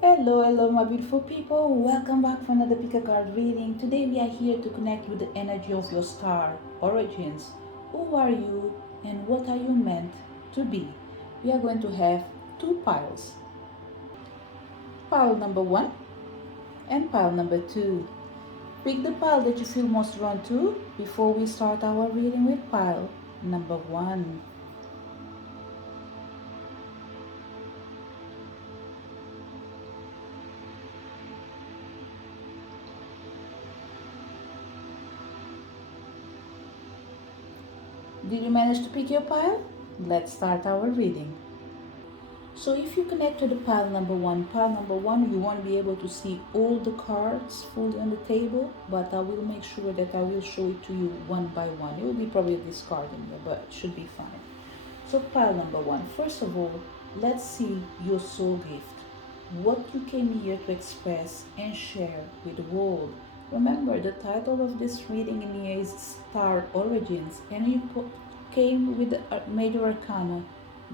Hello, my beautiful people. Welcome back for another pick a card reading. Today we are here to connect with the energy of your star origins. Who are you and what are you meant to be? We are going to have two piles, pile number one and pile number two. Pick the pile that you feel most drawn to before we start our reading with pile number one. Did you manage to pick your pile? Let's start our reading. So if you connect to the pile number one, you won't be able to see all the cards fully on the table, but I will make sure that I will show it to you one by one. You will be probably discarding it, but it should be fine. So pile number one, first of all, let's see your soul gift. What you came here to express and share with the world. Remember, the title of this reading in here is Star Origins, and you came with the major arcana,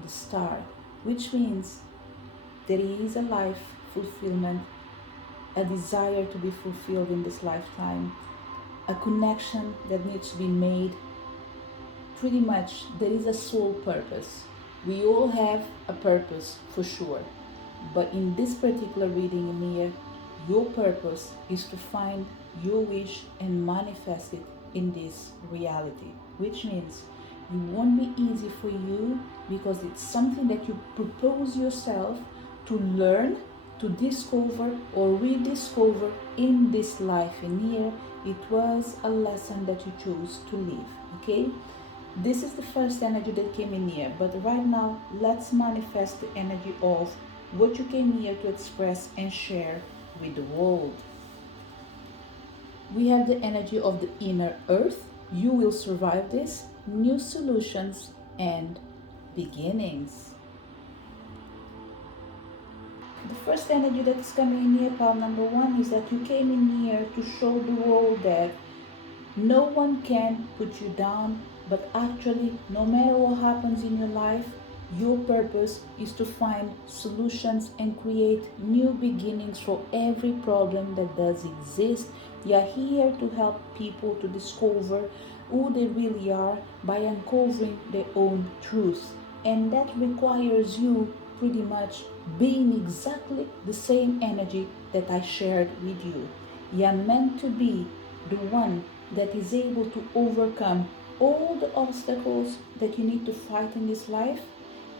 the star, which means there is a life fulfillment, a desire to be fulfilled in this lifetime, a connection that needs to be made. Pretty much, there is a soul purpose. We all have a purpose for sure, but in this particular reading in here, your purpose is to find your wish and manifest it in this reality, which means it won't be easy for you because it's something that you propose yourself to learn, to discover or rediscover in this life. In here, it was a lesson that you chose to live. Okay, this is the first energy that came in here, but right now let's manifest the energy of what you came here to express and share with the world. We have the energy of the inner earth. You will survive this. New solutions and beginnings. The first energy that is coming in here, pile number one, is that you came in here to show the world that no one can put you down, but actually, no matter what happens in your life, your purpose is to find solutions and create new beginnings for every problem that does exist. You are here to help people to discover who they really are by uncovering their own truth. And that requires you pretty much being exactly the same energy that I shared with you. You are meant to be the one that is able to overcome all the obstacles that you need to fight in this life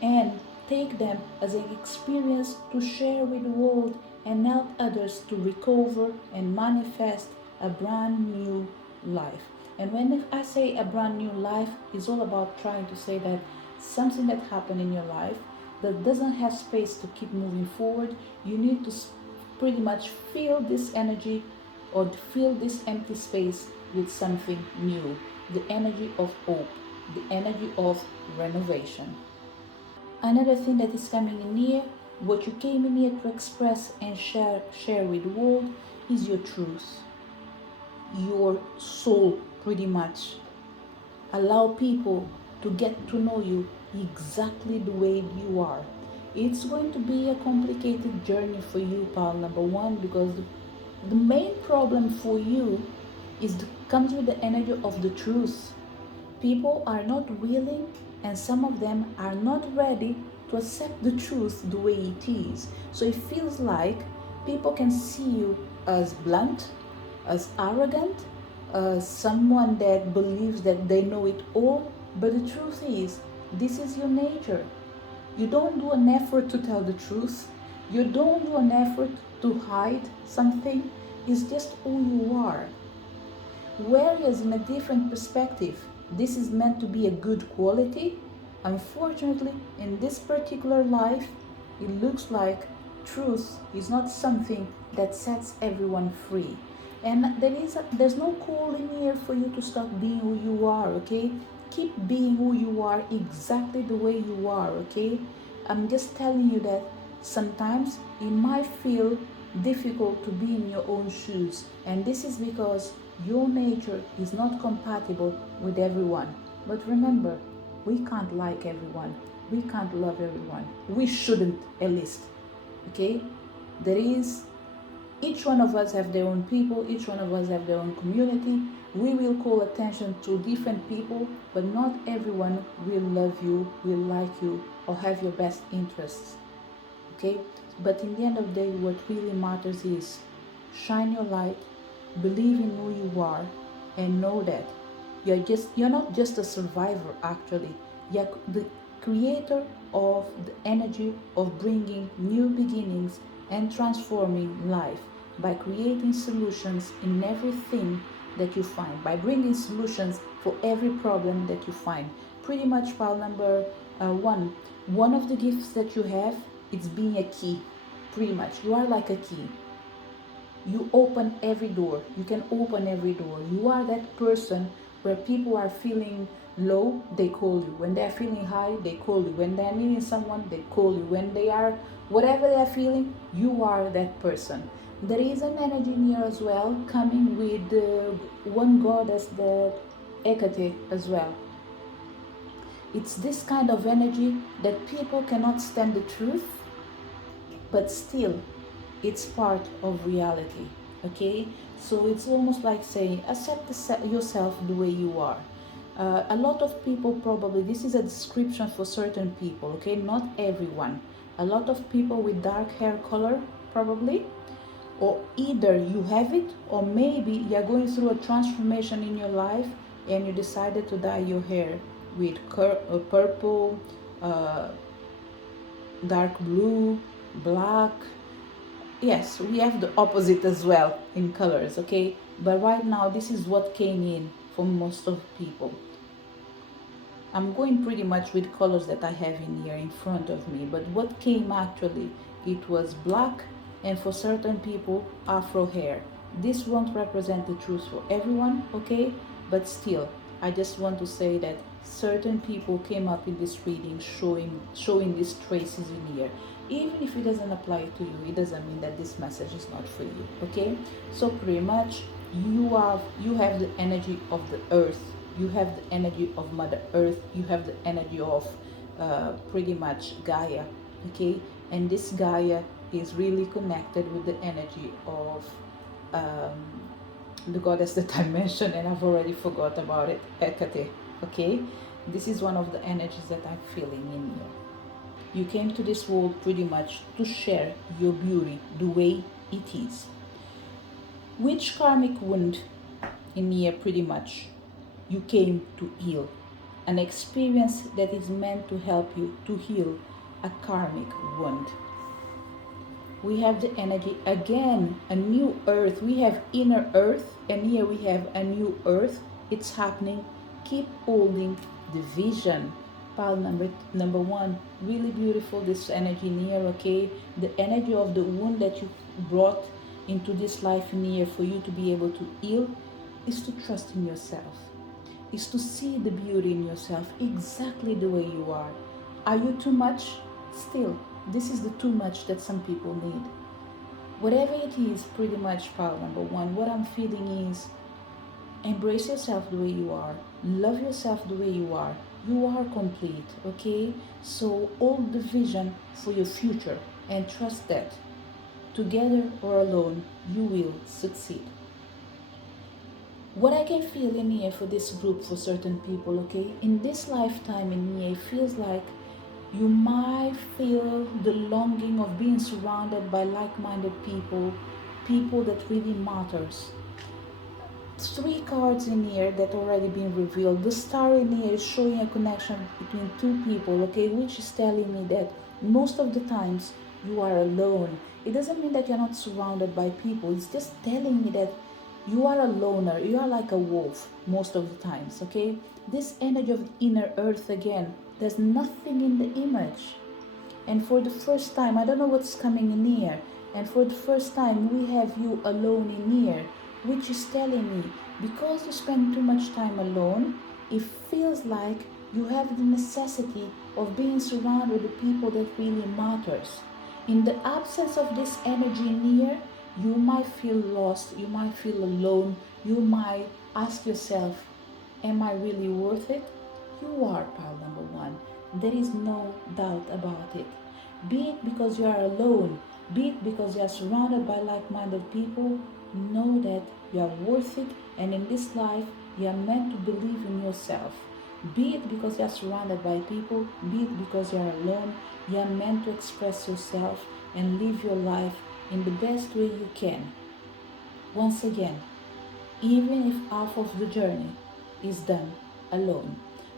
and take them as an experience to share with the world and help others to recover and manifest a brand new life. And when I say a brand new life, it's all about trying to say that something that happened in your life that doesn't have space to keep moving forward, you need to pretty much fill this energy or fill this empty space with something new. The energy of hope, the energy of renovation. Another thing that is coming in here, what you came in here to express and share with the world is your truth, your soul, pretty much. Allow people to get to know you exactly the way you are. It's going to be a complicated journey for you, pal number one, because the main problem for you comes with the energy of the truth. People are not willing, and some of them are not ready to accept the truth the way it is. So it feels like people can see you as blunt, as arrogant, as someone that believes that they know it all. But the truth is, this is your nature. You don't do an effort to tell the truth. You don't do an effort to hide something. It's just who you are. Whereas in a different perspective, this is meant to be a good quality. Unfortunately, in this particular life, it looks like truth is not something that sets everyone free. And there's no call in here for you to stop being who you are, okay? Keep being who you are exactly the way you are, okay? I'm just telling you that sometimes it might feel difficult to be in your own shoes, and this is because your nature is not compatible with everyone. But remember, we can't like everyone. We can't love everyone. We shouldn't, at least. Okay? There is, each one of us have their own people, each one of us have their own community. We will call attention to different people, but not everyone will love you, will like you, or have your best interests. Okay? But in the end of the day, what really matters is shine your light, believe in who you are, and know that you're not just a survivor. Actually, you're the creator of the energy of bringing new beginnings and transforming life by creating solutions in everything that you find, by bringing solutions for every problem that you find. Pretty much, pile number one of the gifts that you have, it's being a key. Pretty much, you are like a key. You open every door. You can open every door. You are that person where people are feeling low, they call you. When they're feeling high, they call you. When they're needing someone, they call you. When they are, whatever they're feeling, you are that person. There is an energy in here as well, coming with one goddess, the Hecate as well. It's this kind of energy that people cannot stand the truth, but still it's part of reality. Okay, so it's almost like saying accept yourself the way you are. A lot of people, probably this is a description for certain people, okay, not everyone. A lot of people with dark hair color, probably, or either you have it, or maybe you're going through a transformation in your life and you decided to dye your hair with purple, uh, dark blue, black. Yes, we have the opposite as well in colors, okay? But right now, this is what came in for most of people. I'm going pretty much with colors that I have in here in front of me, but what came actually, it was black, and for certain people, afro hair. This won't represent the truth for everyone, okay? But still, I just want to say that certain people came up in this reading showing these traces in here. Even if it doesn't apply to you, it doesn't mean that this message is not for you, okay? So pretty much you have the energy of the earth, you have the energy of Mother Earth, you have the energy of pretty much Gaia, okay? And this Gaia is really connected with the energy of the goddess that I mentioned, and I've already forgot about it, Hecate, okay? This is one of the energies that I'm feeling in here. You came to this world pretty much to share your beauty the way it is. Which karmic wound in here pretty much you came to heal? An experience that is meant to help you to heal a karmic wound. We have the energy again, a new earth. We have inner earth, and here we have a new earth. It's happening. Keep holding the vision. Pile number one, really beautiful, this energy in here, okay? The energy of the wound that you brought into this life in here for you to be able to heal is to trust in yourself, is to see the beauty in yourself exactly the way you are. Are you too much? Still, this is the too much that some people need. Whatever it is, pretty much, pile number one, what I'm feeling is embrace yourself the way you are, love yourself the way you are. You are complete, okay? So hold the vision for your future and trust that together or alone, you will succeed. What I can feel in here for this group, for certain people, okay? In this lifetime in here, it feels like you might feel the longing of being surrounded by like-minded people, people that really matters. 3 cards in here that already been revealed. The star in here is showing a connection between 2 people, okay, which is telling me that most of the times you are alone. It doesn't mean that you're not surrounded by people. It's just telling me that you are a loner. You are like a wolf most of the times, okay? This energy of inner earth again, there's nothing in the image. And for the first time, I don't know what's coming in here, and for the first time we have you alone in here, which is telling me because you spend too much time alone, it feels like you have the necessity of being surrounded with the people that really matters. In the absence of this energy in here, you might feel lost, you might feel alone, you might ask yourself, am I really worth it? You are, pile number one. There is no doubt about it. Be it because you are alone, be it because you are surrounded by like-minded people, know that you are worth it, and in this life you are meant to believe in yourself. Be it because you are surrounded by people, be it because you are alone, you are meant to express yourself and live your life in the best way you can. Once again, even if half of the journey is done alone.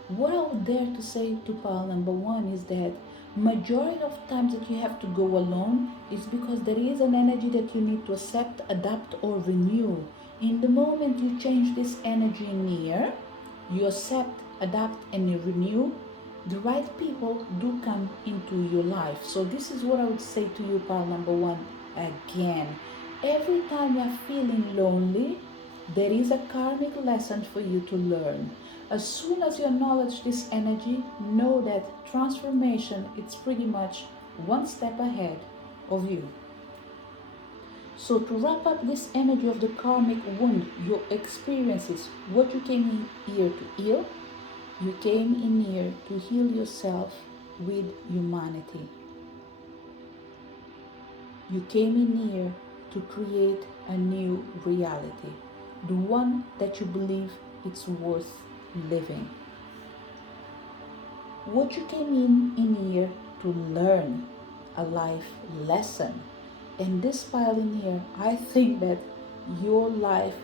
What I would dare to say to pile number one is that majority of times that you have to go alone is because there is an energy that you need to accept, adapt, or renew. In the moment you change this energy in here, you accept, adapt, and you renew, the right people do come into your life. So this is what I would say to you, pile number one, again. Every time you're feeling lonely, there is a karmic lesson for you to learn. As soon as you acknowledge this energy, know that transformation is pretty much one step ahead of you. So to wrap up this energy of the karmic wound, your experiences, what you came here to heal, you came in here to heal yourself with humanity. You came in here to create a new reality, the one that you believe it's worth living. What you came in here to learn, a life lesson. And this pile in here, I think that your life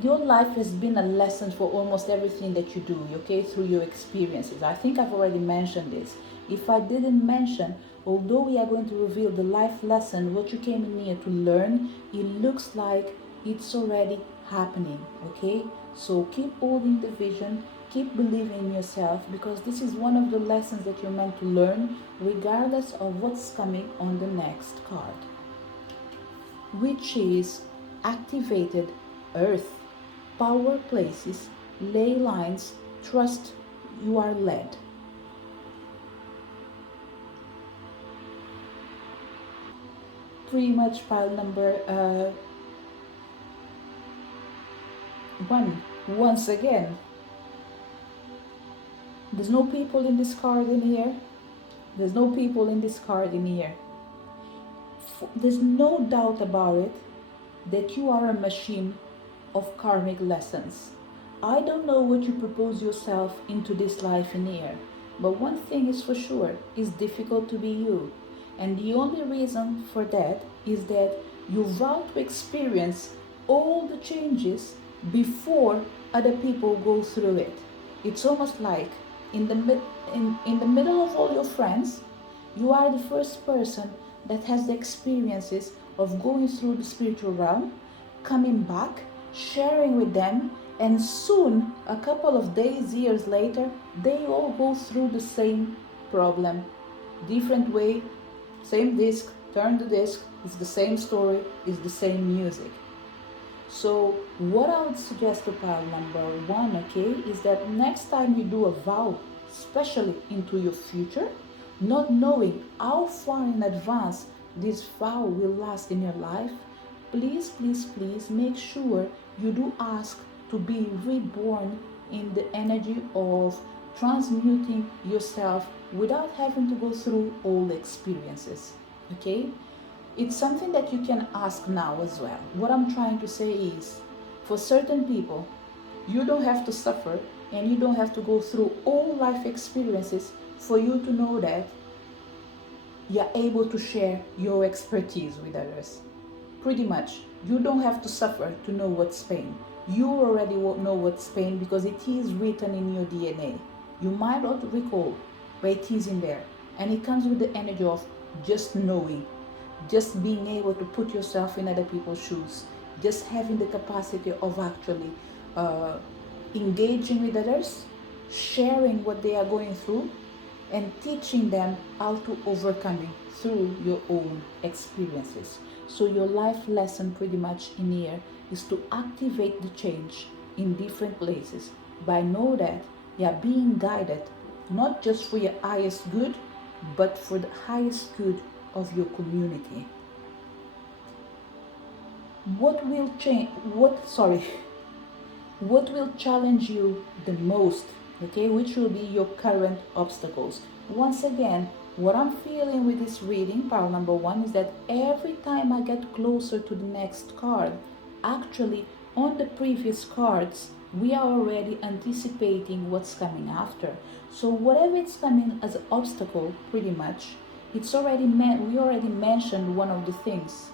your life has been a lesson for almost everything that you do, okay, through your experiences. I think I've already mentioned this. If I didn't mention, although we are going to reveal the life lesson, what you came in here to learn, it looks like it's already happening, okay? So keep holding the vision, keep believing in yourself, because this is one of the lessons that you're meant to learn, regardless of what's coming on the next card, which is activated earth, power places, ley lines, trust, you are led. Pretty much pile number one. Once again, there's no people in this card in here. There's no people in this card in here. There's no doubt about it that you are a machine of karmic lessons. I don't know what you propose yourself into this life in here, but one thing is for sure, it's difficult to be you. And the only reason for that is that you vow to experience all the changes before other people go through it. It's almost like in the middle of all your friends, you are the first person that has the experiences of going through the spiritual realm, coming back, sharing with them, and soon, a couple of days, years later, they all go through the same problem. Different way, same disc, turn the disc, it's the same story, it's the same music. So what I would suggest to pile number one, okay, is that next time you do a vow, especially into your future, not knowing how far in advance this vow will last in your life, please, please, please make sure you do ask to be reborn in the energy of transmuting yourself without having to go through all the experiences, okay? It's something that you can ask now as well. What I'm trying to say is, for certain people, you don't have to suffer and you don't have to go through all life experiences for you to know that you're able to share your expertise with others. Pretty much, you don't have to suffer to know what's pain. You already know what's pain because it is written in your DNA. You might not recall, but it is in there. And it comes with the energy of just knowing, just being able to put yourself in other people's shoes, just having the capacity of actually engaging with others, sharing what they are going through, and teaching them how to overcome it through your own experiences. So your life lesson pretty much in here is to activate the change in different places by know that you are being guided not just for your highest good, but for the highest good of your community. What will challenge you the most, okay, which will be your current obstacles. Once again, What I'm feeling with this reading, pile number 1, is that every time I get closer to the next card, actually on the previous cards, we are already anticipating what's coming after. So whatever is coming as an obstacle, pretty much, we already mentioned one of the things.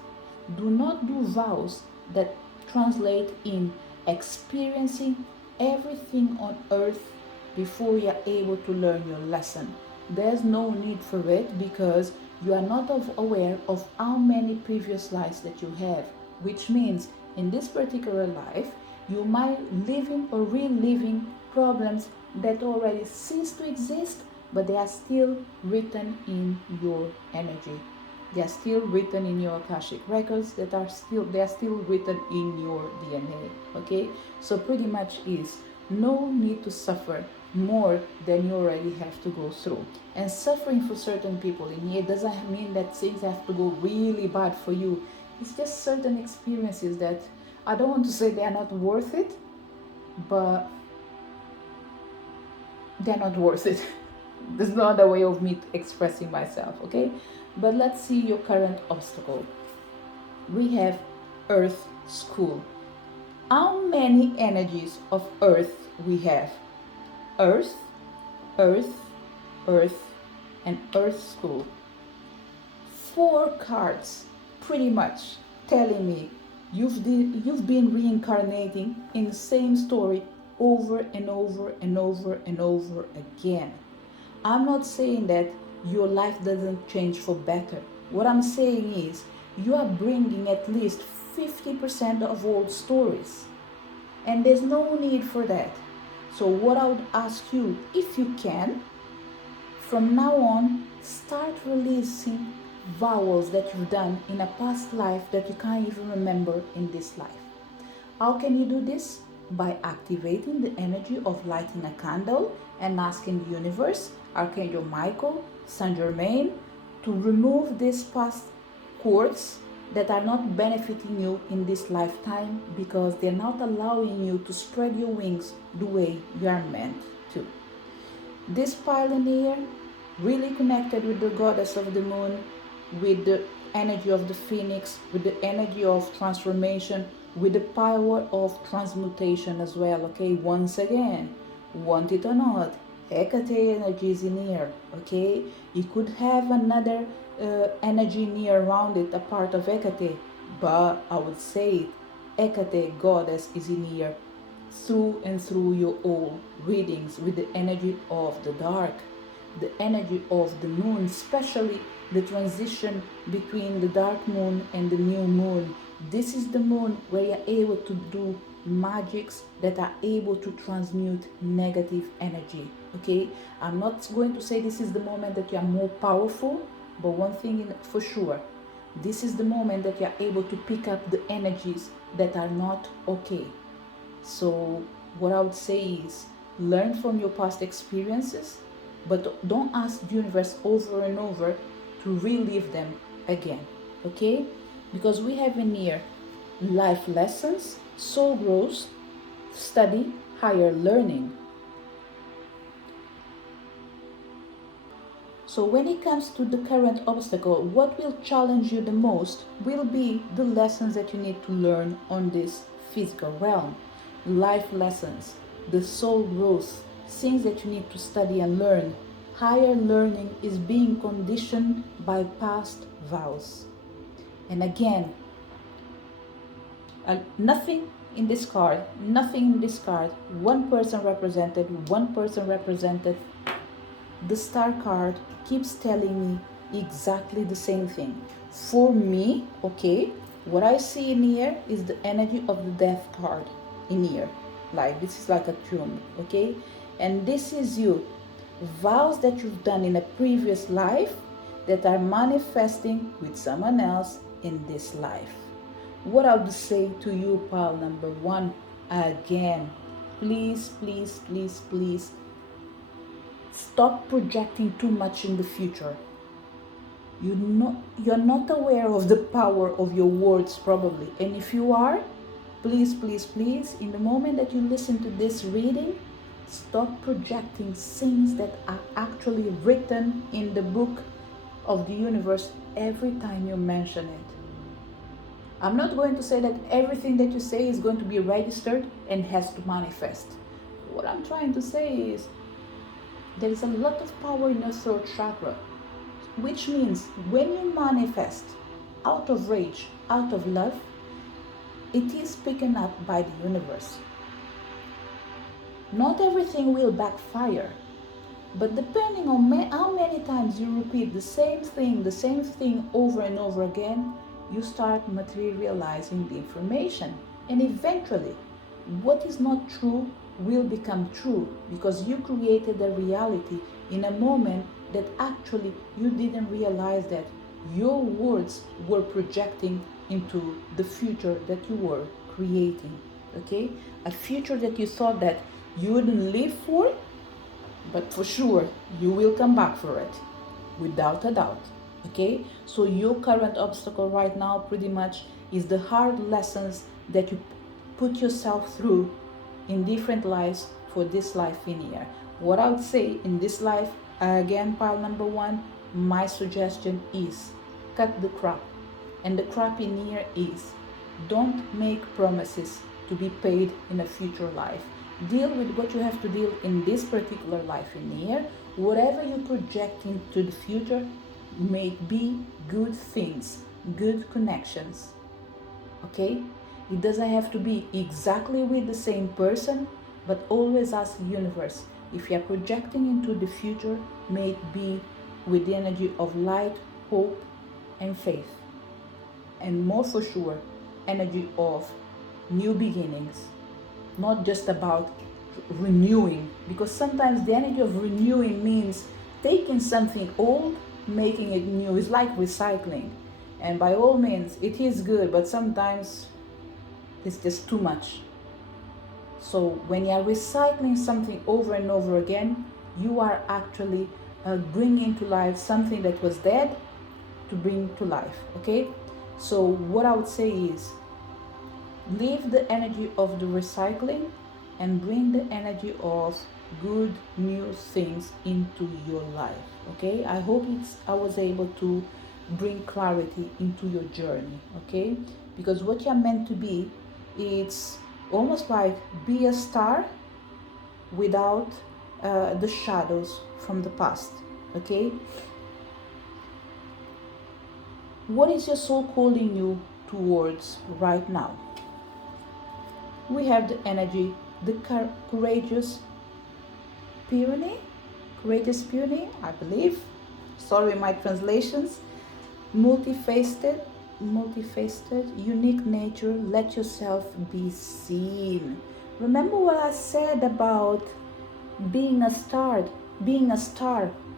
Do not do vows that translate in experiencing everything on earth before you are able to learn your lesson. There's no need for it because you are not aware of how many previous lives that you have, which means in this particular life you might living or reliving problems that already cease to exist, but they are still written in your energy. They are still written in your Akashic records, they are still written in your DNA. Okay, so pretty much is no need to suffer more than you already have to go through. And suffering for certain people in here doesn't mean that things have to go really bad for you. It's just certain experiences that I don't want to say they are not worth it, but they're not worth it. There's no other way of me expressing myself, okay? But let's see your current obstacle. We have Earth School. How many energies of Earth we have? Earth, Earth, Earth, and Earth School. 4 cards, pretty much, telling me you've been reincarnating in the same story over and over and over and over again. I'm not saying that your life doesn't change for better. What I'm saying is you are bringing at least 50% of old stories, and there's no need for that. So what I would ask you, if you can, from now on, start releasing vowels that you've done in a past life that you can't even remember in this life. How can you do this? By activating the energy of lighting a candle and asking the universe, Archangel Michael, Saint Germain, to remove these past cords that are not benefiting you in this lifetime because they're not allowing you to spread your wings the way you are meant to. This pioneer really connected with the goddess of the moon, with the energy of the phoenix, with the energy of transformation, with the power of transmutation as well. Okay, once again, want it or not, Hecate energy is in here. Okay, you could have another energy near around it, a part of Hecate, but I would say Hecate goddess is in here through and through your all readings with the energy of the dark, the energy of the moon, especially the transition between the dark moon and the new moon. This is the moon where you're able to do magics that are able to transmute negative energy. Okay, I'm not going to say this is the moment that you are more powerful, but one thing for sure, this is the moment that you are able to pick up the energies that are not okay. So what I would say is learn from your past experiences, but don't ask the universe over and over to relive them again. Okay, because we have in here life lessons, soul growth, study, higher learning. So when it comes to the current obstacle, what will challenge you the most will be the lessons that you need to learn on this physical realm. Life lessons, the soul growth, things that you need to study and learn. Higher learning is being conditioned by past vows. And again, nothing in this card, one person represented. The star card keeps telling me exactly the same thing. For me, okay, what I see in here is the energy of the death card in here. Like this is like a tomb, okay? And this is you. Vows that you've done in a previous life that are manifesting with someone else in this life. What I would say to you, pile number 1, again, please, please, please, please, stop projecting too much in the future. You're not aware of the power of your words probably. And if you are, please, please, please, in the moment that you listen to this reading, stop projecting things that are actually written in the book of the universe every time you mention it. I'm not going to say that everything that you say is going to be registered and has to manifest. What I'm trying to say is there is a lot of power in your throat chakra, which means when you manifest out of rage, out of love, it is picking up by the universe. Not everything will backfire, but depending on how many times you repeat the same thing over and over again, you start materializing the information. And eventually, what is not true will become true because you created a reality in a moment that actually you didn't realize that your words were projecting into the future that you were creating. Okay? A future that you thought that you wouldn't live for, but for sure you will come back for it, without a doubt. Okay? So your current obstacle right now pretty much is the hard lessons that you put yourself through in different lives for this life in here. What I would say in this life, again, pile number one, my suggestion is cut the crap. And the crap in here is don't make promises to be paid in a future life. Deal with what you have to deal in this particular life in here. Whatever you project into the future may be good things, good connections. Okay? It doesn't have to be exactly with the same person, but always ask the universe. If you are projecting into the future, may it be with the energy of light, hope, and faith. And more for sure, energy of new beginnings. Not just about renewing, because sometimes the energy of renewing means taking something old, making it new. It's like recycling. And by all means, it is good, but sometimes it's just too much. So when you are recycling something over and over again, you are actually bringing to life something that was dead to bring to life. Okay? So what I would say is, leave the energy of the recycling and bring the energy of good new things into your life. Okay? I hope I was able to bring clarity into your journey. Okay? Because what you're meant to be, it's almost like be a star without the shadows from the past. Okay? What is your soul calling you towards right now? We have the energy, the courageous peony, I believe. Sorry, my translations. Multifaceted, unique nature, let yourself be seen. Remember what I said about being a star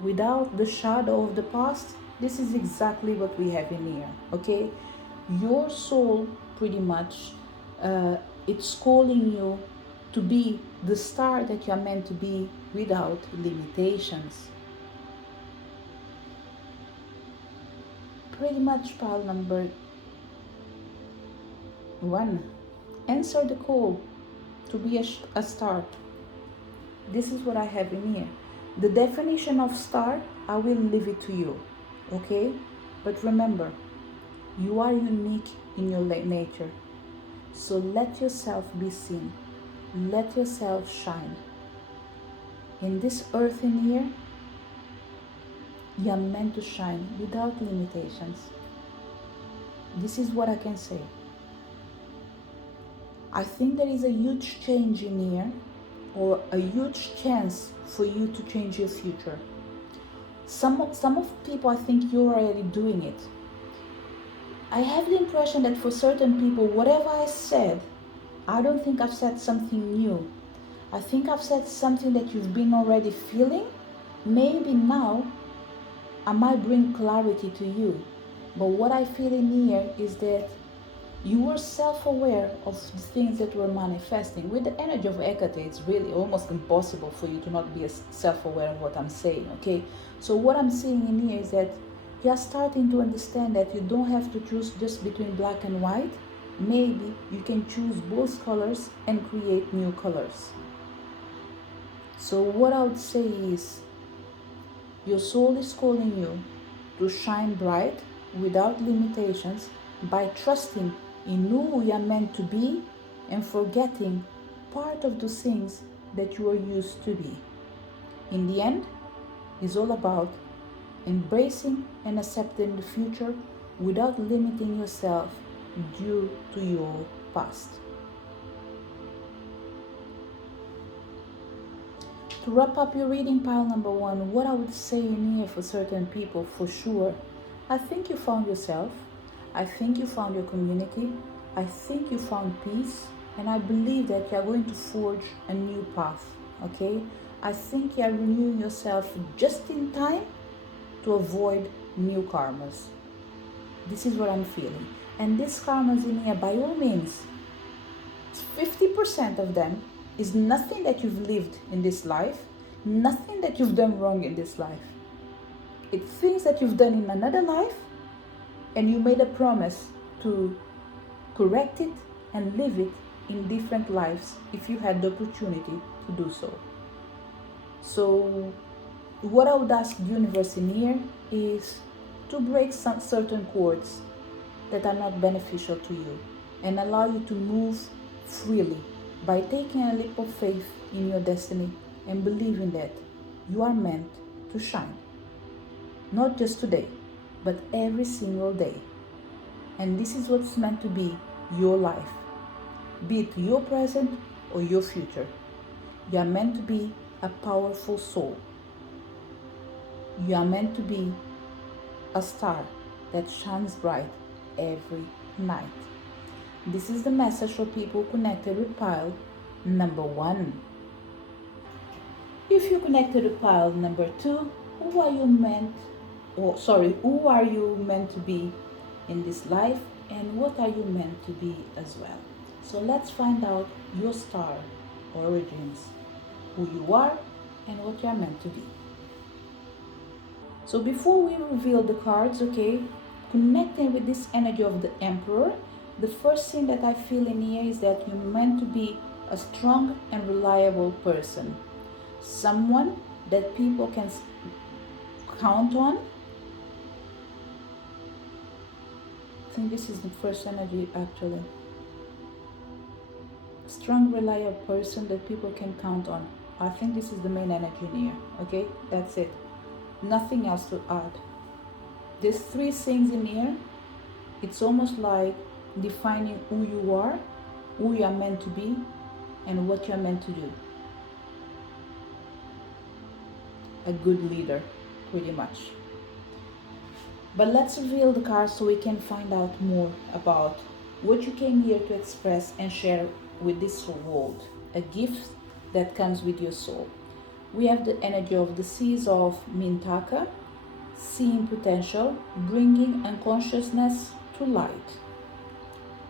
without the shadow of the past? This is exactly what we have in here, okay? Your soul pretty much, it's calling you to be the star that you are meant to be without limitations. Pretty much pile number one. Answer the call to be a star. This is what I have in here. The definition of star, I will leave it to you, okay? But remember, you are unique in your nature. So let yourself be seen. Let yourself shine. In this earth in here, you are meant to shine without limitations. This is what I can say. I think there is a huge change in here, or a huge chance for you to change your future. Some of people, I think you're already doing it. I have the impression that for certain people, whatever I said, I don't think I've said something new. I think I've said something that you've been already feeling. Maybe now I might bring clarity to you. But what I feel in here is that you were self-aware of the things that were manifesting. With the energy of Hecate, it's really almost impossible for you to not be self-aware of what I'm saying, okay? So what I'm seeing in here is that you are starting to understand that you don't have to choose just between black and white. Maybe you can choose both colors and create new colors. So what I would say is, your soul is calling you to shine bright without limitations by trusting in who you are meant to be and forgetting part of the things that you are used to be. In the end, it's all about embracing and accepting the future without limiting yourself due to your past. To wrap up your reading pile number one, what I would say in here for certain people, for sure, I think you found yourself. I think you found your community. I think you found peace. And I believe that you are going to forge a new path, okay? I think you are renewing yourself just in time to avoid new karmas. This is what I'm feeling. And these karmas in here, by all means, 50% of them is nothing that you've lived in this life, nothing that you've done wrong in this life. It's things that you've done in another life, and you made a promise to correct it and live it in different lives if you had the opportunity to do so. So what I would ask the universe in here is to break some certain cords that are not beneficial to you and allow you to move freely by taking a leap of faith in your destiny and believing that you are meant to shine. Not just today, but every single day. And this is what's meant to be your life, be it your present or your future. You are meant to be a powerful soul. You are meant to be a star that shines bright every night. This is the message for people connected with pile number one. If you connected with pile number two, who are you meant to be in this life, and what are you meant to be as well? So let's find out your star origins, who you are and what you are meant to be. So before we reveal the cards, okay, connecting with this energy of the Emperor, the first thing that I feel in here is that you're meant to be a strong and reliable person. Someone that people can count on. I think this is the first energy actually. Strong, reliable person that people can count on. I think this is the main energy in here, okay? That's it. Nothing else to add. There's three things in here. It's almost like defining who you are, who you are meant to be, and what you're meant to do. A good leader, pretty much. But let's reveal the cards so we can find out more about what you came here to express and share with this world. A gift that comes with your soul. We have the energy of the seas of Mintaka, seeing potential, bringing unconsciousness to light.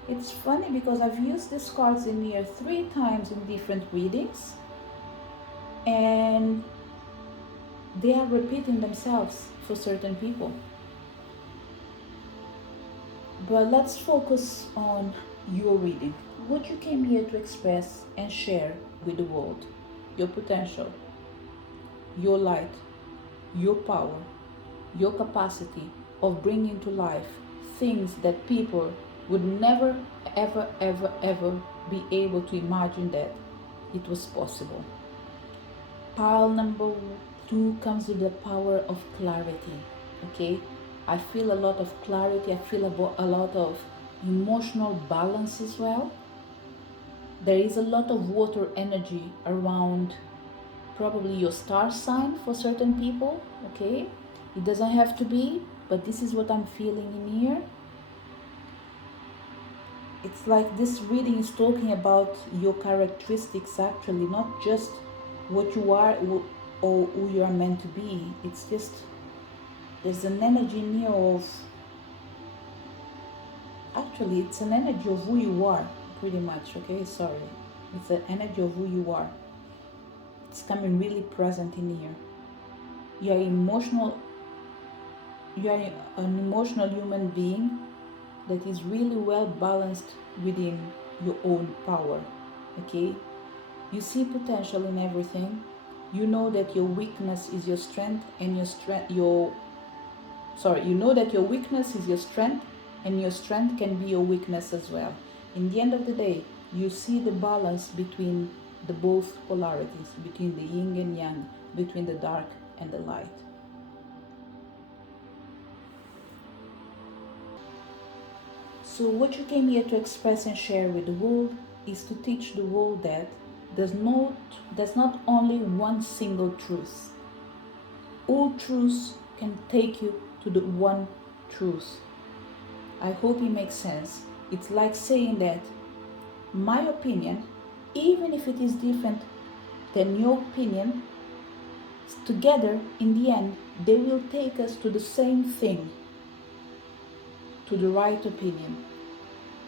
It's funny because I've used these cards in here 3 times in different readings, and they are repeating themselves for certain people. But let's focus on your reading. What you came here to express and share with the world. Your potential, your light, your power, your capacity of bringing to life things that people would never, ever be able to imagine that it was possible. Pile number 2 comes with the power of clarity, okay? I feel a lot of clarity. I feel a lot of emotional balance as well. There is a lot of water energy around probably your star sign for certain people, okay? It doesn't have to be, but this is what I'm feeling in here. It's like this reading is talking about your characteristics actually, not just what you are or who you are meant to be. It's just, there's an energy in here of, actually it's an energy of who you are, pretty much, okay? Sorry. It's the energy of who you are. It's coming really present in here. You are emotional. You are an emotional human being that is really well balanced within your own power, okay? You see potential in everything. You know that your weakness is your strength, and your You know that your weakness is your strength, and your strength can be your weakness as well. In the end of the day, you see the balance between the both polarities, between the yin and yang, between the dark and the light. So what you came here to express and share with the world is to teach the world that there's not only one single truth. All truths can take you to the one truth. I hope it makes sense. It's like saying that my opinion, even if it is different than your opinion, together in the end they will take us to the same thing, to the right opinion.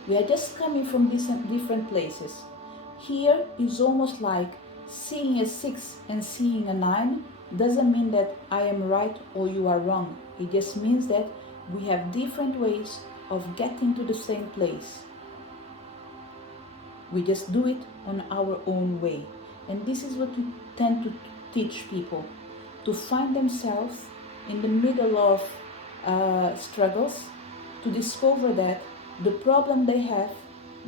We are just coming from different places. Here is almost like seeing a 6 and seeing a 9 doesn't mean that I am right or you are wrong. It just means that we have different ways of getting to the same place. We just do it on our own way. And this is what we tend to teach people, to find themselves in the middle of struggles, to discover that the problem they have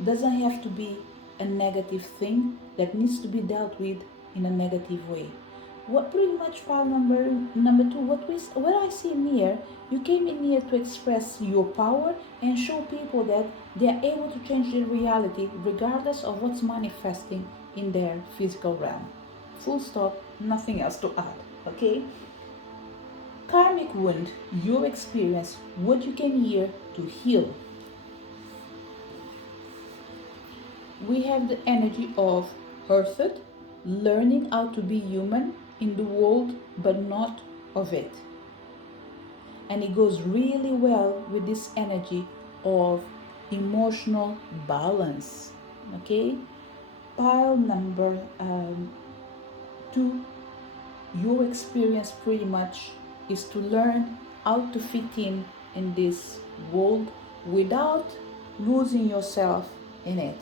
doesn't have to be a negative thing that needs to be dealt with in a negative way. What pretty much part number 2, what I see in here, you came in here to express your power and show people that they are able to change their reality regardless of what's manifesting in their physical realm. Full stop, nothing else to add, okay? Karmic wound, your experience, what you came here to heal. We have the energy of Earthed, learning how to be human in the world but not of it. And it goes really well with this energy of emotional balance. Okay? Pile number 2, your experience pretty much is to learn how to fit in this world without losing yourself in it.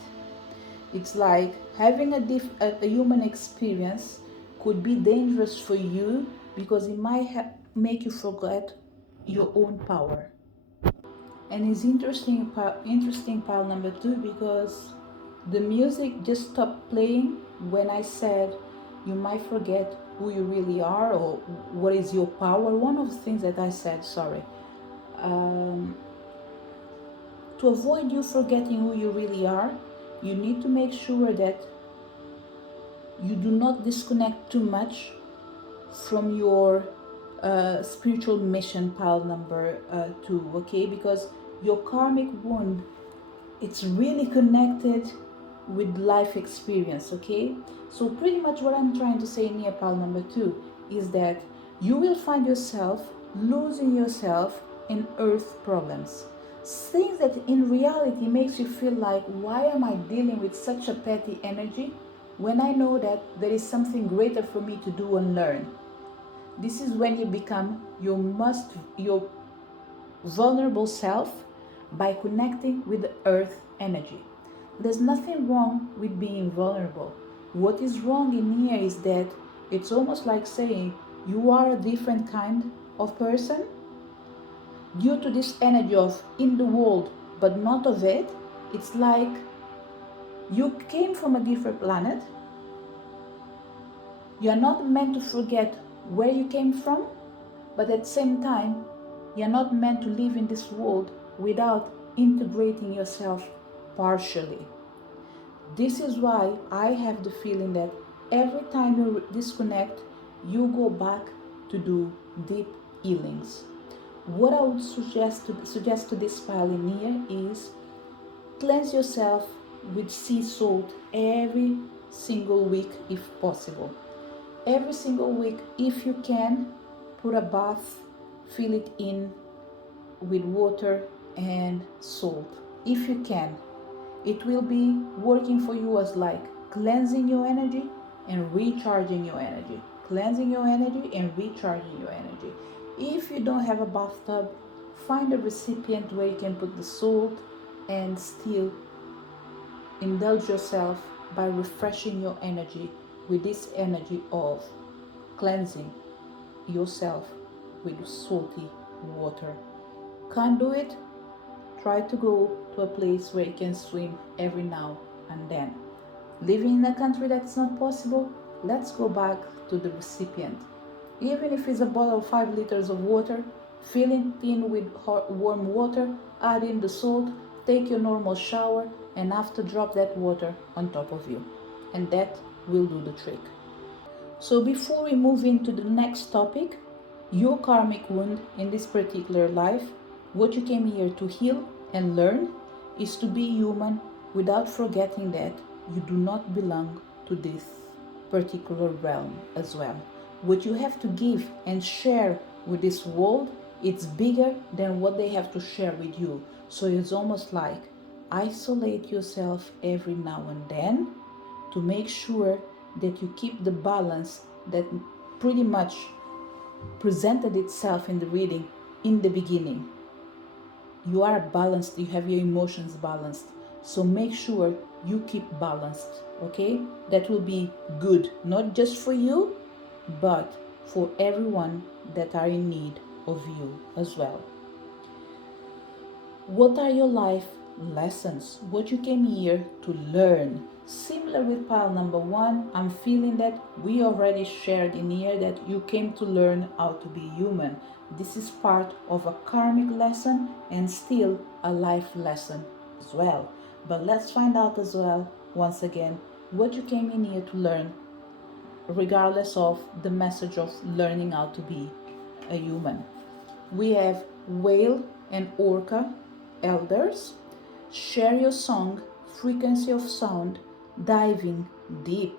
It's like having a human experience could be dangerous for you because it might make you forget your own power. And it's interesting pile number 2 because the music just stopped playing when I said you might forget who you really are or what is your power. One of the things that I said, to avoid you forgetting who you really are, you need to make sure that you do not disconnect too much from your spiritual mission, pile number 2, okay? Because your karmic wound, it's really connected with life experience, okay? So pretty much what I'm trying to say in here, pile number 2, is that you will find yourself losing yourself in earth problems. Things that in reality makes you feel like, why am I dealing with such a petty energy when I know that there is something greater for me to do and learn? This is when you become your vulnerable self by connecting with the earth energy. There's nothing wrong with being vulnerable. What is wrong in here is that it's almost like saying you are a different kind of person due to this energy of in the world but not of it. It's like you came from a different planet. You're not meant to forget where you came from, but at the same time, you're not meant to live in this world without integrating yourself partially. This is why I have the feeling that every time you disconnect, you go back to do deep healings. What I would suggest to this pile in here is cleanse yourself with sea salt every single week if possible. Every single week, if you can, put a bath, fill it in with water and salt. If you can, it will be working for you as like cleansing your energy and recharging your energy. Cleansing your energy and recharging your energy. If you don't have a bathtub, find a recipient where you can put the salt and still indulge yourself by refreshing your energy with this energy of cleansing yourself with salty water. Can't do it? Try to go to a place where you can swim every now and then. Living in a country that's not possible, let's go back to the recipient. Even if it's a bottle of 5 liters of water, fill it in with hot, warm water, add in the salt, take your normal shower, and after drop that water on top of you. And that will do the trick. So before we move into the next topic, your karmic wound in this particular life, what you came here to heal and learn is to be human without forgetting that you do not belong to this particular realm as well. What you have to give and share with this world, it's bigger than what they have to share with you. So it's almost like isolate yourself every now and then to make sure that you keep the balance that pretty much presented itself in the reading in the beginning. You are balanced, you have your emotions balanced. So make sure you keep balanced, okay? That will be good, not just for you, but for everyone that are in need of you as well. What are your life lessons? What you came here to learn? Similar with pile number 1, I'm feeling that we already shared in here that you came to learn how to be human. This is part of a karmic lesson and still a life lesson as well. But let's find out as well, once again, what you came in here to learn, regardless of the message of learning how to be a human. We have whale and orca elders. Share your song, frequency of sound, diving deep.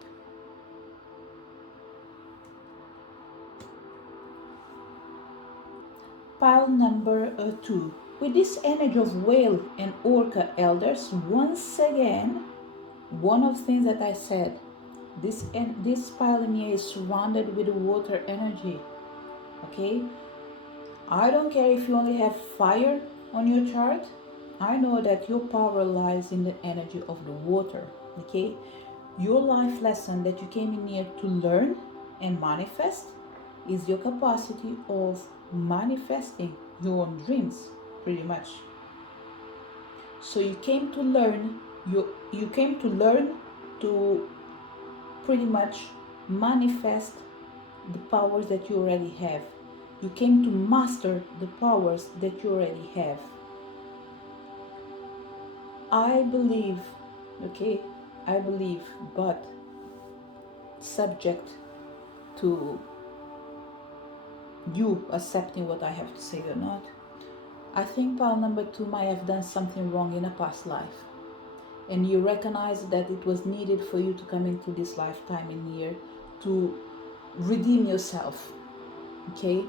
Pile number 2. With this energy of whale and orca elders, once again, one of the things that I said, this pile in here is surrounded with water energy. Okay? I don't care if you only have fire on your chart. I know that your power lies in the energy of the water. Okay? Your life lesson that you came in here to learn and manifest is your capacity of manifesting your own dreams, pretty much. So you came to learn, you came to learn to pretty much manifest the powers that you already have. You came to master the powers that you already have. I believe, okay, I believe, but subject to you accepting what I have to say or not. I think pile number 2 might have done something wrong in a past life, and you recognize that it was needed for you to come into this lifetime in here to redeem yourself. Okay,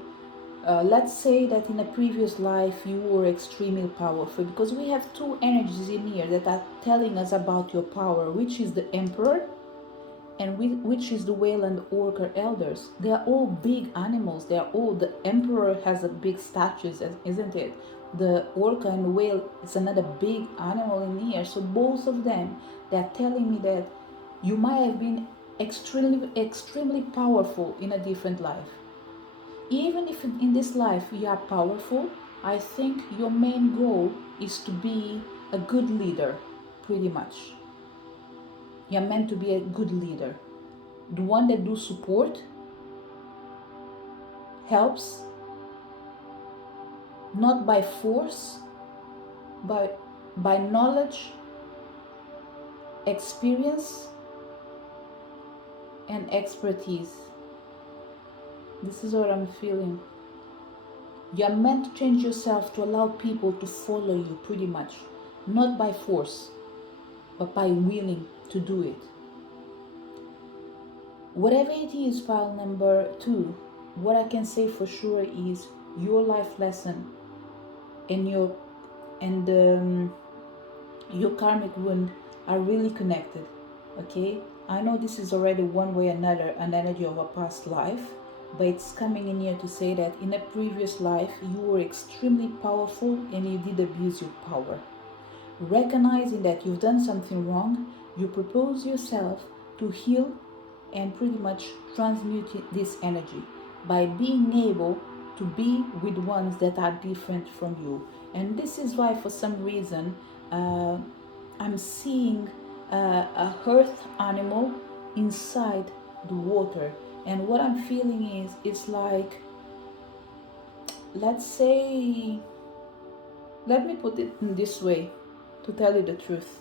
let's say that in a previous life you were extremely powerful, because we have 2 energies in here that are telling us about your power, which is the Emperor and which is the whale and orca elders. They are all big animals. They are all, the Emperor has a big stature, isn't it? The orca and the whale is another big animal in here. So both of them, they're telling me that you might have been extremely powerful in a different life. Even if in this life you are powerful, I think your main goal is to be a good leader, pretty much. You're meant to be a good leader. The one that do support, helps, not by force, but by knowledge, experience, and expertise. This is what I'm feeling. You're meant to change yourself to allow people to follow you, pretty much. Not by force, but by willing to do it. Whatever it is, pile number 2, what I can say for sure is your life lesson and your karmic wound are really connected. Okay, I know this is already one way or another an energy of a past life, but it's coming in here to say that in a previous life you were extremely powerful and you did abuse your power. Recognizing that you've done something wrong, you propose yourself to heal and pretty much transmute this energy by being able to be with ones that are different from you. And this is why, for some reason, I'm seeing a earth animal inside the water. And what I'm feeling is, it's like, let's say, let me put it in this way, to tell you the truth.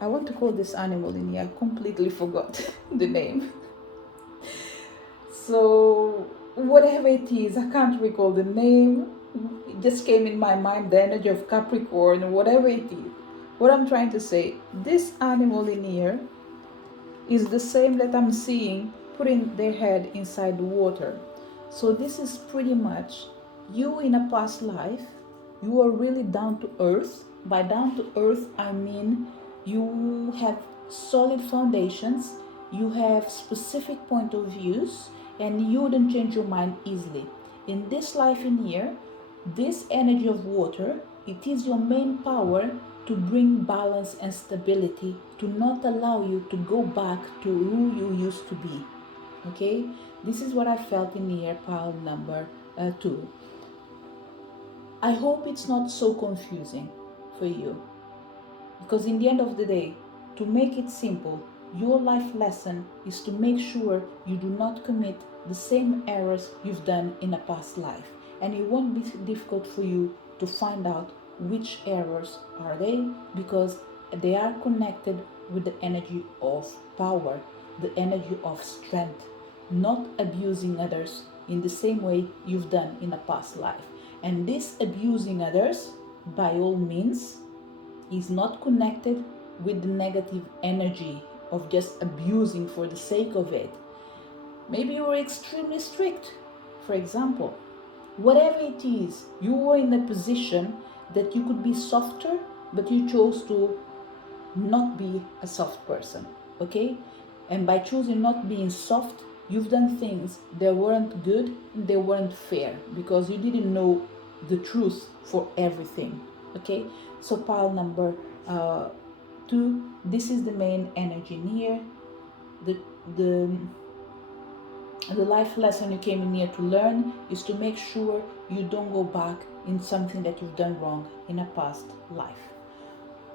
I want to call this animal in here, I completely forgot the name. So, whatever it is, I can't recall the name. It just came in my mind, the energy of Capricorn, whatever it is. What I'm trying to say, this animal in here is the same that I'm seeing putting their head inside the water. So this is pretty much you in a past life. You are really down to earth. By down to earth, I mean you have solid foundations, you have specific point of views, and you wouldn't change your mind easily. In this life in here, this energy of water, it is your main power to bring balance and stability, to not allow you to go back to who you used to be. Okay, this is what I felt in here, pile number 2. I hope it's not so confusing for you, because in the end of the day, to make it simple, your life lesson is to make sure you do not commit the same errors you've done in a past life, and it won't be difficult for you to find out which errors are they, because they are connected with the energy of power, the energy of strength, not abusing others in the same way you've done in a past life. And this abusing others, by all means, is not connected with the negative energy of just abusing for the sake of it. Maybe you were extremely strict, for example. Whatever it is, you were in a position that you could be softer, but you chose to not be a soft person, okay? And by choosing not being soft, you've done things that weren't good, they weren't fair, because you didn't know the truth for everything, okay? So pile number 2, this is the main energy in here. The life lesson you came in here to learn is to make sure you don't go back in something that you've done wrong in a past life.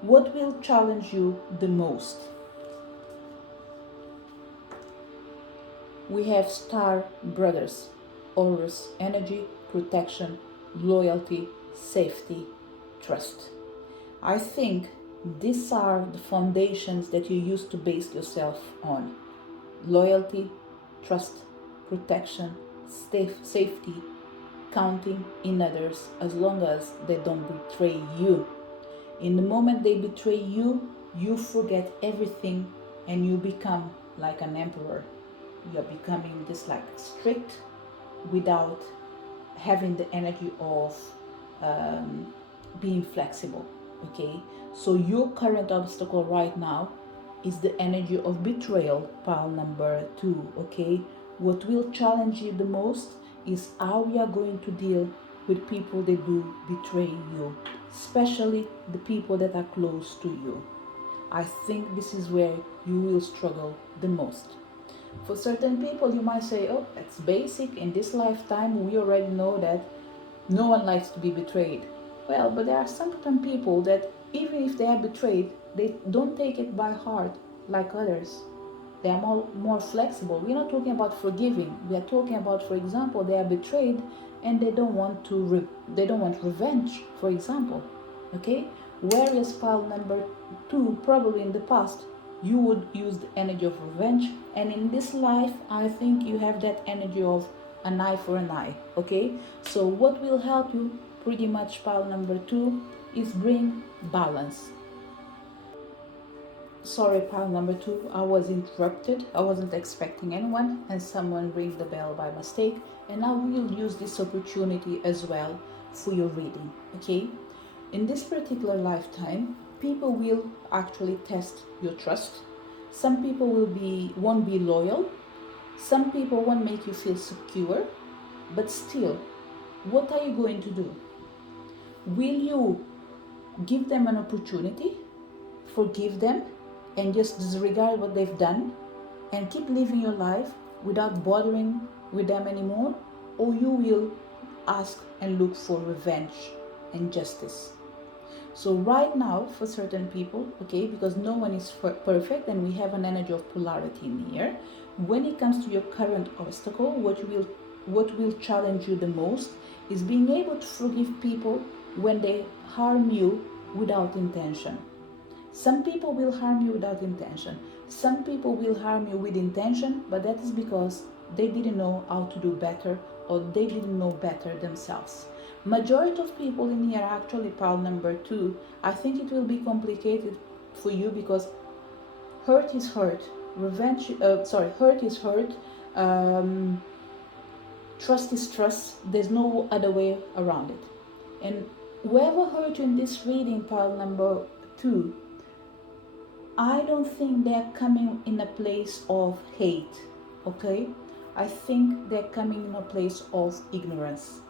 What will challenge you the most? We have Star Brothers, Aurus energy, protection, loyalty, safety, trust. I think these are the foundations that you use to base yourself on. Loyalty, trust, protection, safety, counting in others as long as they don't betray you. In the moment they betray you, you forget everything and you become like an emperor. You're becoming this like strict without having the energy of being flexible, okay? So your current obstacle right now is the energy of betrayal, pile number 2, okay? What will challenge you the most is how we are going to deal with people that do betray you, especially the people that are close to you. I think this is where you will struggle the most. For certain people, you might say, oh, that's basic. In this lifetime, we already know that no one likes to be betrayed. Well, but there are certain people that even if they are betrayed, they don't take it by heart like others. They are more flexible. We're not talking about forgiving. We are talking about, for example, they are betrayed and they don't want revenge, for example. Okay? Whereas pile number 2, probably in the past, you would use the energy of revenge, and in this life, I think you have that energy of an eye for an eye. Okay? So what will help you pretty much, pile number 2, is bring balance. Sorry, pile number 2, I was interrupted. I wasn't expecting anyone, and someone rang the bell by mistake, and I will use this opportunity as well for your reading, okay? In this particular lifetime, people will actually test your trust. Some people won't be loyal. Some people won't make you feel secure. But still, what are you going to do? Will you give them an opportunity, forgive them, and just disregard what they've done and keep living your life without bothering with them anymore? Or you will ask and look for revenge and justice. So right now, for certain people, okay, because no one is perfect and we have an energy of polarity in here, when it comes to your current obstacle, what will challenge you the most is being able to forgive people when they harm you without intention. Some people will harm you without intention. Some people will harm you with intention, but that is because they didn't know how to do better, or they didn't know better themselves. Majority of people in here are actually pile number 2. I think it will be complicated for you because hurt is hurt. Hurt is hurt. Trust is trust. There's no other way around it. And whoever hurt you in this reading, pile number 2, I don't think they're coming in a place of hate, okay? I think they're coming in a place of ignorance.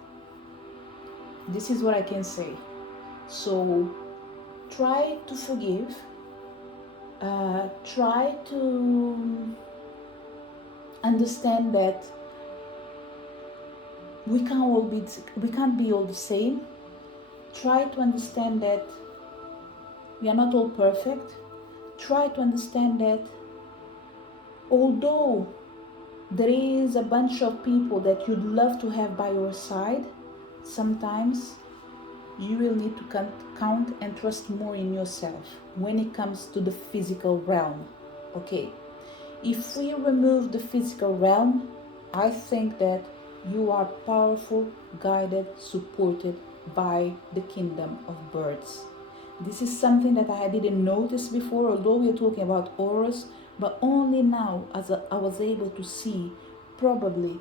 This is what I can say. So try to forgive. Try to understand that we can't be all the same. Try to understand that we are not all perfect. Try to understand that although there is a bunch of people that you'd love to have by your side, sometimes you will need to count and trust more in yourself when it comes to the physical realm. Okay, if we remove the physical realm, I think that you are powerful, guided, supported by the kingdom of birds. This is something that I didn't notice before, although we're talking about auras, but only now as I was able to see, probably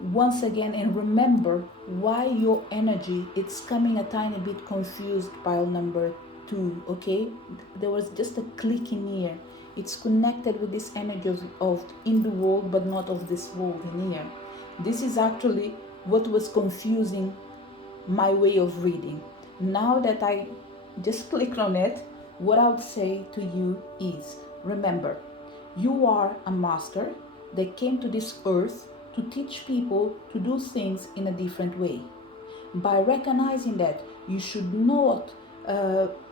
once again, and remember why your energy, it's coming a tiny bit confused, pile number 2, okay? There was just a click in here. It's connected with this energy of in the world, but not of this world in here. This is actually what was confusing my way of reading. Now that I just clicked on it, what I would say to you is, remember, you are a master that came to this earth to teach people to do things in a different way. By recognizing that you should not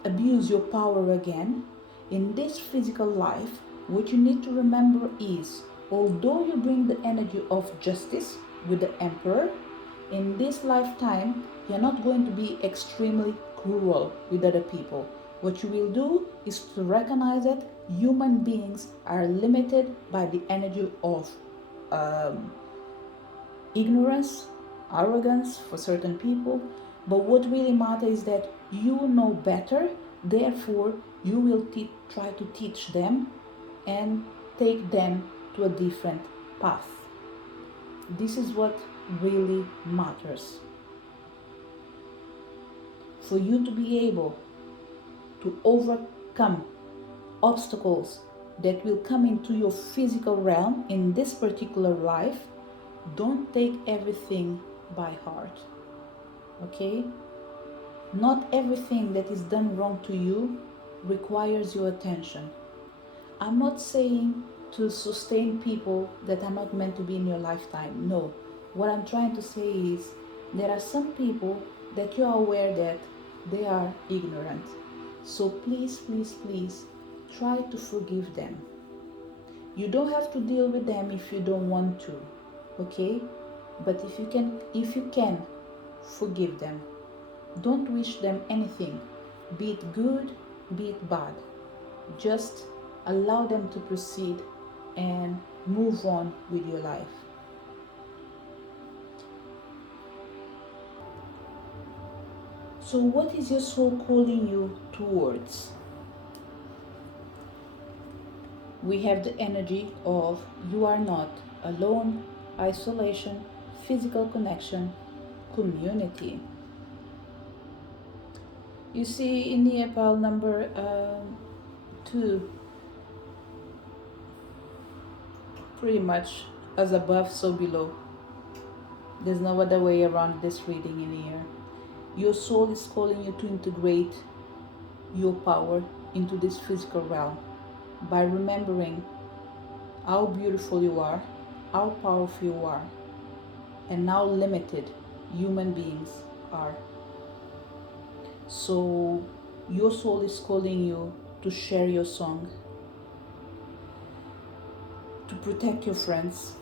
abuse your power again, in this physical life, what you need to remember is, although you bring the energy of justice with the Emperor, in this lifetime, you're not going to be extremely cruel with other people. What you will do is to recognize that human beings are limited by the energy of ignorance, arrogance for certain people. But what really matters is that you know better, therefore you will try to teach them and take them to a different path. This is what really matters. For you to be able to overcome obstacles that will come into your physical realm in this particular life, don't take everything by heart, okay? Not everything that is done wrong to you requires your attention. I'm not saying to sustain people that are not meant to be in your lifetime. No. What I'm trying to say is there are some people that you are aware that they are ignorant. So please, please, please try to forgive them. You don't have to deal with them if you don't want to, okay? But if you can, forgive them. Don't wish them anything, be it good, be it bad. Just allow them to proceed and move on with your life. So what is your soul calling you towards? We have the energy of you are not alone, isolation, physical connection, community. You see in the pile number 2, pretty much as above, so below. There's no other way around this reading in here. Your soul is calling you to integrate your power into this physical realm by remembering how beautiful you are, how powerful you are, and how limited human beings are. So your soul is calling you to share your song, to protect your friends,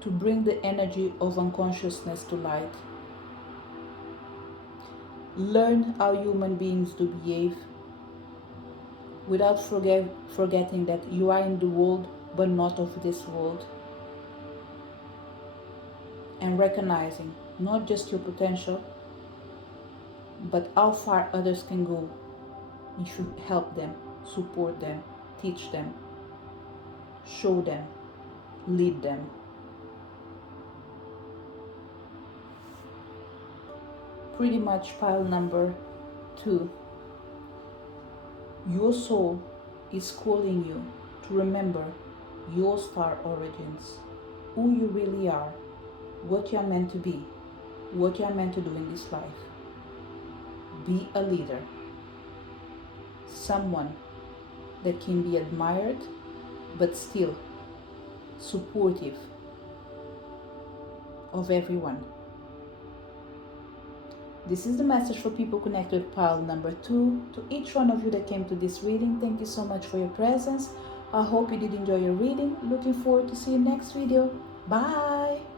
to bring the energy of unconsciousness to light. Learn how human beings do behave without forgetting that you are in the world but not of this world. And recognizing not just your potential, but how far others can go. You should help them, support them, teach them, show them, lead them. Pretty much pile number 2. Your soul is calling you to remember your star origins, who you really are, what you are meant to be, what you are meant to do in this life. Be a leader, someone that can be admired but still supportive of everyone. This is the message for people connected with pile number 2. To each one of you that came to this reading, thank you so much for your presence. I hope you did enjoy your reading. Looking forward to see you next video. Bye!